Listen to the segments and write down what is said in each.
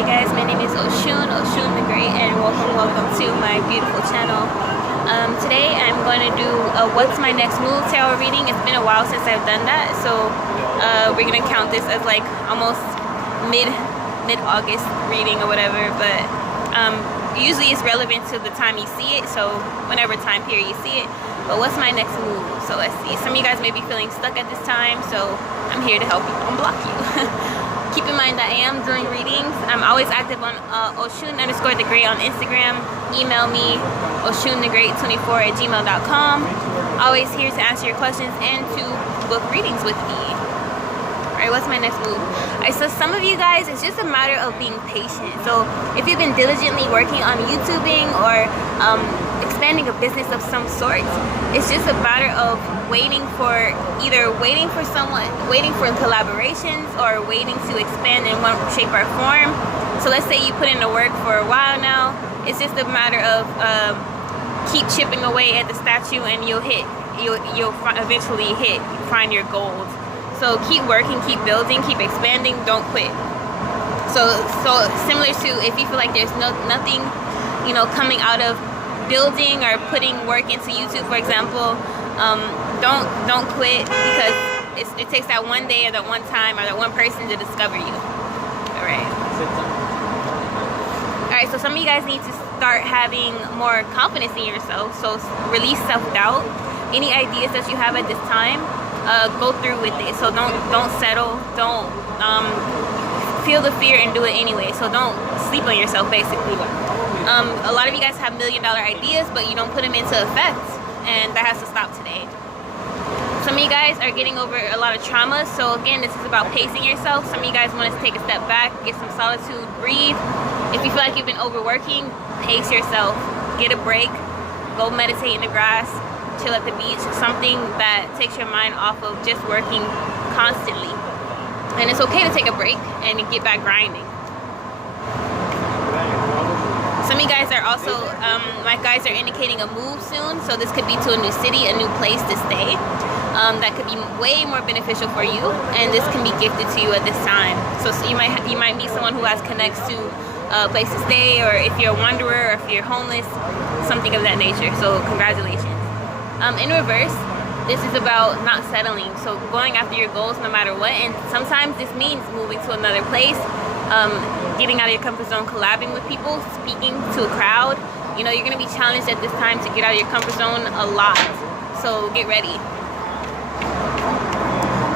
Hi guys, my name is Oshun the Great, and welcome to my beautiful channel. Today I'm going to do a What's My Next Move tarot reading. It's been a while since I've done that, so we're going to count this as like almost mid-August reading or whatever, but usually it's relevant to the time you see it, so whenever time period you see it. But what's my next move? So let's see. Some of you guys may be feeling stuck at this time, so I'm here to help you unblock you. Keep in mind that I am doing readings. I'm always active on Oshun_the_great on Instagram. Email me oshunthegreat24@gmail.com. Always here to answer your questions and to book readings with me. Alright, what's my next move? Alright, so some of you guys, it's just a matter of being patient. So if you've been diligently working on YouTubing or expanding a business of some sort, it's just a matter of waiting for collaborations or waiting to expand in one shape or form. So let's say you put in the work for a while now. It's just a matter of keep chipping away at the statue, and you'll eventually find your goals. So keep working, keep building, keep expanding, don't quit. So similar to if you feel like there's nothing, coming out of building or putting work into YouTube, for example, don't quit, because it takes that one day or that one time or that one person to discover you. Alright, so some of you guys need to start having more confidence in yourself. So release self-doubt. Any ideas that you have at this time, go through with it. So don't settle. Don't feel the fear and do it anyway. So don't sleep on yourself, basically. A lot of you guys have million-dollar ideas, but you don't put them into effect, and that has to stop today. Some of you guys are getting over a lot of trauma, so again, this is about pacing yourself. Some of you guys want to take a step back, get some solitude, breathe. If you feel like you've been overworking, pace yourself, get a break, go meditate in the grass, chill at the beach, something that takes your mind off of just working constantly. And it's okay to take a break and get back grinding. Some of you guys are also, my guys are indicating a move soon, so this could be to a new city, a new place to stay. That could be way more beneficial for you, and this can be gifted to you at this time. So you might meet someone who has connects to a place to stay, or if you're a wanderer, or if you're homeless, something of that nature. So congratulations. In reverse, this is about not settling, so going after your goals no matter what, and sometimes this means moving to another place, getting out of your comfort zone, collabing with people, speaking to a crowd. You're going to be challenged at this time to get out of your comfort zone a lot, so get ready.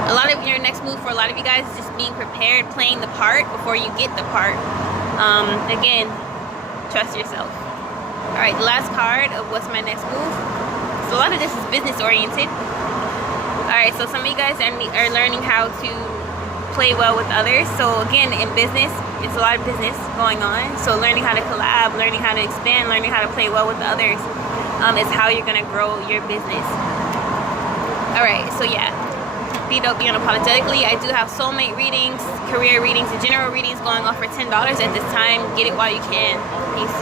A lot of your next move for a lot of you guys is just being prepared, playing the part before you get the part. Again, trust yourself. Alright, the last card of what's my next move. So a lot of this is business oriented. Alright, so some of you guys are learning how to play well with others. So again, in business, it's a lot of business going on. So learning how to collab, learning how to expand, learning how to play well with others is how you're going to grow your business. Alright, so yeah. Be dope, be unapologetically. I do have soulmate readings, career readings, and general readings going off for $10 at this time. Get it while you can. Peace.